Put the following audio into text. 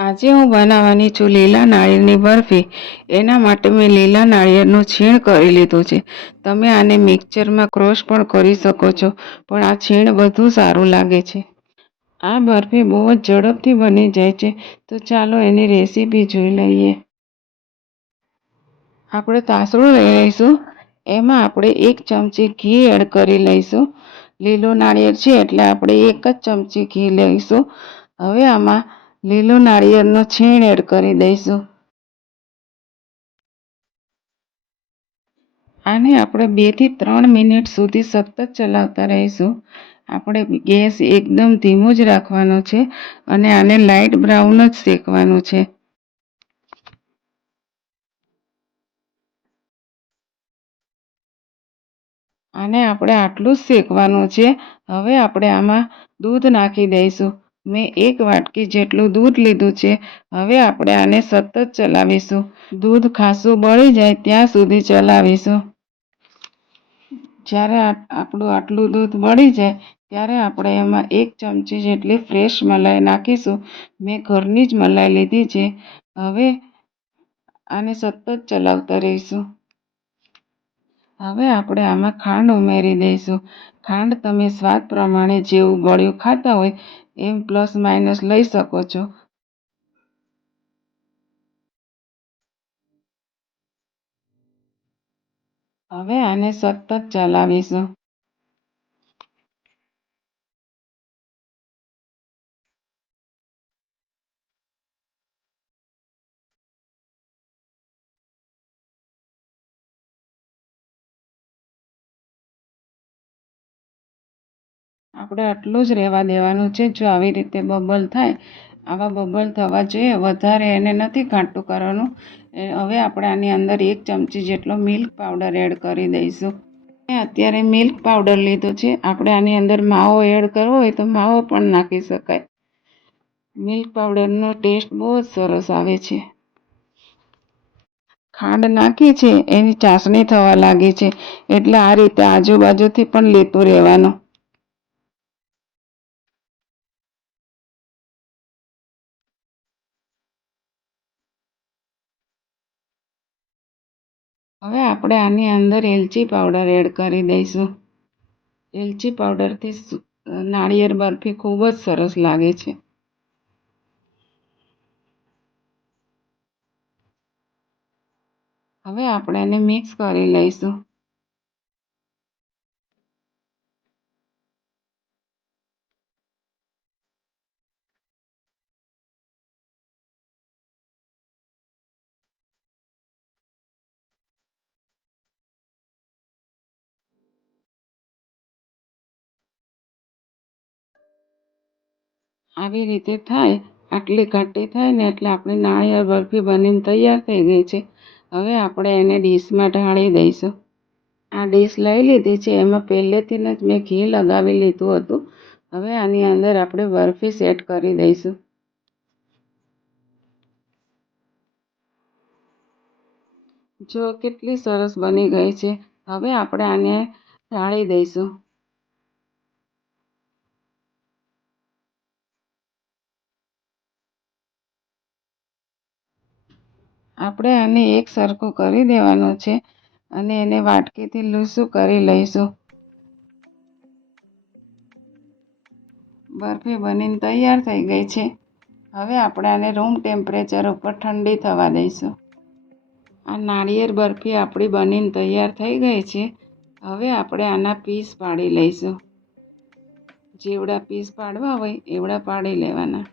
આજે હું બનાવવાની છું લીલા નાળિયેરની બરફી। એના માટે મેં લીલા નાળિયેરનું છીણ કરી લીધું છે। તમે આને મિક્સચરમાં ક્રશ પણ કરી શકો છો, પણ આ છીણ વધુ સારું લાગે છે। આ બરફી બહુ જ ઝડપથી બની જાય છે, તો ચાલો એની રેસીપી જોઈ લઈએ। આપણે તાસણું લઈ લઈશું। એમાં આપણે 1 ચમચી ઘી એડ કરી લઈશું। લીલું નાળિયેર છે એટલે આપણે 1 જ ચમચી ઘી લઈશું। હવે આમાં લીલું નાળિયેરનું છીણ એડ કરી દઈશું। આને આપણે 2 થી 3 મિનિટ સુધી સતત ચલાવતા રહીશું। આપણે ગેસ એકદમ ધીમો જ રાખવાનો છે અને આને લાઇટ બ્રાઉન જ શેકવાનું છે। આને આપણે આટલું જ શેકવાનું છે। હવે આપણે આમાં દૂધ નાખી દઈશું। મેં 1 વાટકી જેટલું દૂધ લીધું છે। હવે આપણે આને સતત ચલાવીશું। દૂધ ખાસું બળી જાય ત્યાં સુધી ચલાવીશું। જ્યારે આપણું આટલું દૂધ બળી જાય ત્યારે આપણે એમાં 1 ચમચી જેટલી ફ્રેશ મલાઈ નાખીશું। મેં ઘરની જ મલાઈ લીધી છે। હવે આને સતત ચલાવતા રહીશું। હવે આપણે આમાં ખાંડ ઉમેરી દઈશું। ખાંડ તમે સ્વાદ પ્રમાણે જેવું ગળ્યું ખાતા હોય એમ પ્લસ માઇનસ લઈ શકો છો। હવે આને સતત ચલાવીશું। આપણે આટલું જ રહેવા દેવાનું છે। જો આવી રીતે બબલ થાય, આવા બબલ થવા જોઈએ, વધારે એને નથી ઘાટું કરવાનું। હવે આપણે આની અંદર 1 ચમચી જેટલો મિલ્ક પાવડર એડ કરી દઈશું। મેં અત્યારે મિલ્ક પાવડર લીધો છે। આપણે આની અંદર માવો એડ કરવો હોય તો માવો પણ નાખી શકાય। મિલ્ક પાવડરનો ટેસ્ટ બહુ જ સરસ આવે છે। ખાંડ નાખી છે એની ચાસણી થવા લાગી છે, એટલે આ રીતે આજુબાજુથી પણ લેતું રહેવાનું। હવે આપણે આની અંદર એલચી પાવડર એડ કરી દઈશું। એલચી પાવડરથી નાળિયેર બરફી ખૂબ જ સરસ લાગે છે। હવે આપણે એને મિક્સ કરી લઈશું। આવી રીતે થાય, આટલી ઘાટી થાય ને એટલે આપણી નાળિયેર બરફી બનીને તૈયાર થઈ ગઈ છે। હવે આપણે એને ડીશમાં ઢાળી દઈશું। આ ડીશ લઈ લીધી છે। એમાં પહેલેથી જ મેં ઘી લગાવી લીધું હતું। હવે આની અંદર આપણે બરફી સેટ કરી દઈશું। જો કેટલી સરસ બની ગઈ છે। હવે આપણે આને ઢાળી દઈશું। આપણે આને એક સરખું કરી દેવાનું છે અને એને વાટકીથી લૂસું કરી લઈશું। બરફી બનીને તૈયાર થઈ ગઈ છે। હવે આપણે આને રૂમ ટેમ્પરેચર ઉપર ઠંડી થવા દઈશું। આ નાળિયેર બરફી આપણી બનીને તૈયાર થઈ ગઈ છે। હવે આપણે આના પીસ પાડી લઈશું। જેવડા પીસ પાડવા હોય એવડા પાડી લેવાના।